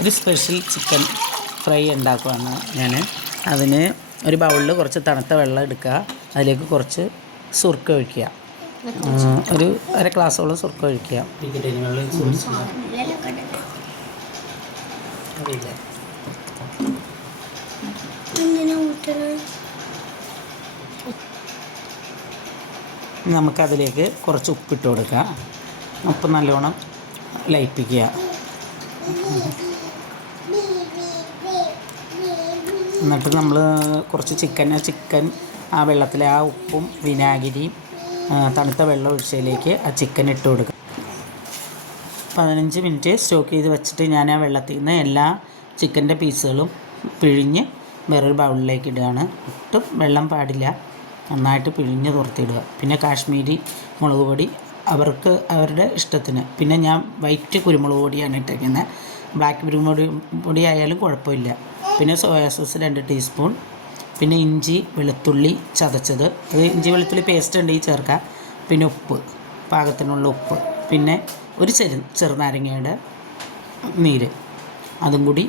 ഒരു special chicken fry ഉണ്ടാക്കുകയാണ് ഞാൻ. അതിന് ഒരു ബൗളിൽ കുറച്ച് തണുത്ത വെള്ളം എടുക്കുക, അതിലേക്ക് കുറച്ച് സുർക്ക ഒഴിക്കുക, ഒരു അര ഗ്ലാസോളം സുർക്ക ഒഴിക്കുക. നമുക്കതിലേക്ക് കുറച്ച് ഉപ്പിട്ട് കൊടുക്കുക. ഉപ്പ് നല്ലോണം ലയിപ്പിക്കുക. എന്നിട്ട് നമ്മൾ കുറച്ച് ചിക്കൻ ആ വെള്ളത്തിലെ ആ ഉപ്പും വിനാഗിരിയും തണുത്ത വെള്ളം ഒഴിച്ചതിലേക്ക് ആ ചിക്കൻ ഇട്ട് കൊടുക്കുക. 15 മിനിറ്റ് സ്റ്റോക്ക് ചെയ്ത് വെച്ചിട്ട് ഞാൻ ആ വെള്ളത്തിൽ നിന്ന് എല്ലാ ചിക്കൻ്റെ പീസുകളും പിഴിഞ്ഞ് വേറൊരു ബൗളിലേക്ക് ഇടുകയാണ്. ഒട്ടും വെള്ളം പാടില്ല, നന്നായിട്ട് പിഴിഞ്ഞ് തുറത്തിടുക. പിന്നെ കാശ്മീരി മുളക് പൊടി അവർക്ക് അവരുടെ ഇഷ്ടത്തിന്. പിന്നെ ഞാൻ വൈറ്റ് കുരുമുളക് പൊടിയാണ് ഇട്ടിരിക്കുന്നത്, ബ്ലാക്ക് കുരുമുളക് പൊടി ആയാലും കുഴപ്പമില്ല. പിന്നെ സോയാ സോസ് 2 ടീസ്പൂൺ. പിന്നെ ഇഞ്ചി വെളുത്തുള്ളി ചതച്ചത്, അത് ഇഞ്ചി വെളുത്തുള്ളി പേസ്റ്റ് ഉണ്ടെങ്കിൽ ചേർക്കാം. പിന്നെ ഉപ്പ്, പാകത്തിനുള്ള ഉപ്പ്. പിന്നെ ഒരു ചെറുനാരങ്ങയുടെ നീര്, അതും കൂടി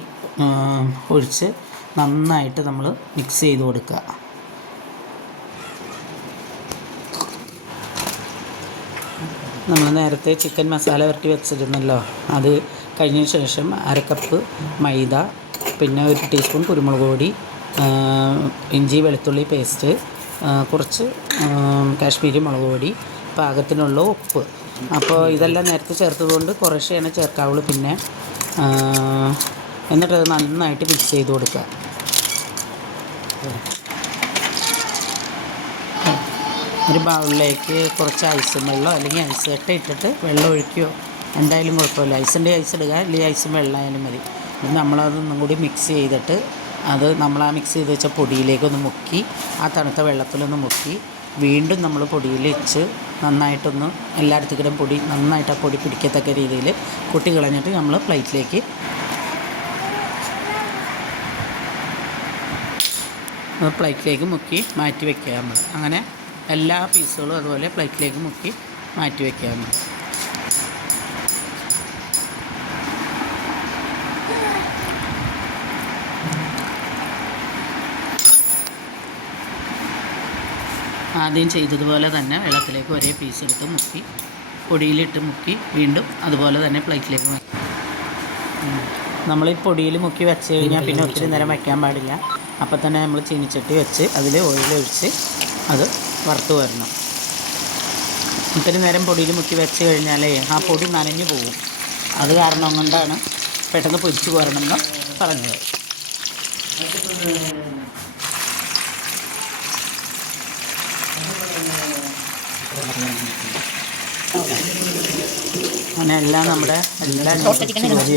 ഒഴിച്ച് നന്നായിട്ട് നമ്മൾ മിക്സ് ചെയ്ത് കൊടുക്കുക. നമ്മൾ നേരത്തെ ചിക്കൻ മസാല പുരട്ടി വെച്ചിരുന്നല്ലോ, അത് കഴിഞ്ഞ ശേഷം 1/2 കപ്പ് മൈദ, പിന്നെ 1 ടീസ്പൂൺ കുരുമുളക് പൊടി, ഇഞ്ചി വെളുത്തുള്ളി പേസ്റ്റ്, കുറച്ച് കാശ്മീരി മുളക് പൊടി, പാകത്തിനുള്ള ഉപ്പ്. അപ്പോൾ ഇതെല്ലാം നേരത്തെ ചേർത്തതുകൊണ്ട് കുറേശ്ശെയാണ് ചേർക്കാവുള്ളൂ. പിന്നെ എന്നിട്ടത് നന്നായിട്ട് മിക്സ് ചെയ്ത് കൊടുക്കുക. ഒരു ബൗളിലേക്ക് കുറച്ച് ഐസും വെള്ളം അല്ലെങ്കിൽ ഐസ് കട്ട ഇട്ടിട്ട് വെള്ളം ഒഴിക്കുകയോ എന്തായാലും കുഴപ്പമില്ല. ഐസിൻ്റെ ഐസ് ഇടുക, അല്ലെങ്കിൽ ഐസും വെള്ളമായാലും മതി. ഇത് നമ്മളതൊന്നും കൂടി മിക്സ് ചെയ്തിട്ട് അത് നമ്മൾ ആ മിക്സ് ചെയ്ത് വെച്ച പൊടിയിലേക്കൊന്ന് മുക്കി, ആ തണുത്ത വെള്ളത്തിലൊന്ന് മുക്കി വീണ്ടും നമ്മൾ പൊടിയിൽ വെച്ച് നന്നായിട്ടൊന്ന് എല്ലായിടത്തേക്കും പൊടി നന്നായിട്ട് ആ പൊടി പിടിക്കത്തക്ക രീതിയിൽ കൊട്ടി കളഞ്ഞിട്ട് നമ്മൾ പ്ലേറ്റിലേക്ക് മുക്കി മാറ്റി വയ്ക്കുക. നമ്മൾ അങ്ങനെ എല്ലാ പീസുകളും അതുപോലെ പ്ലേറ്റിലേക്ക് മുക്കി മാറ്റി വയ്ക്കുക. നമ്മൾ ആദ്യം ചെയ്തതുപോലെ തന്നെ വെള്ളത്തിലേക്ക് ഒരേ പീസ് എടുത്ത് മുക്കി പൊടിയിലിട്ട് മുക്കി വീണ്ടും അതുപോലെ തന്നെ പ്ലേറ്റിലേക്ക് വയ്ക്കും. നമ്മൾ ഈ പൊടിയിൽ മുക്കി വെച്ച് കഴിഞ്ഞാൽ പിന്നെ ഒത്തിരി നേരം വയ്ക്കാൻ പാടില്ല. അപ്പോൾ തന്നെ നമ്മൾ ചീനിച്ചട്ടി വെച്ച് അതിൽ ഓയിലൊഴിച്ച് അത് വറുത്ത് വരണം. ഒത്തിരി നേരം പൊടിയിൽ മുക്കി വെച്ച് കഴിഞ്ഞാലേ ആ പൊടി നനഞ്ഞു പോകും. അത് കാരണം കൊണ്ടാണ് പെട്ടെന്ന് പൊരിച്ച് പോരണമെന്ന് പറഞ്ഞത്. അങ്ങനെ എല്ലാം നമ്മുടെ എല്ലാം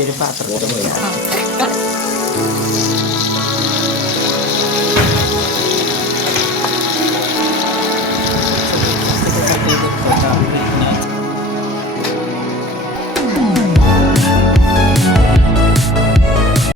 ഒരു പാത്രത്തിൽ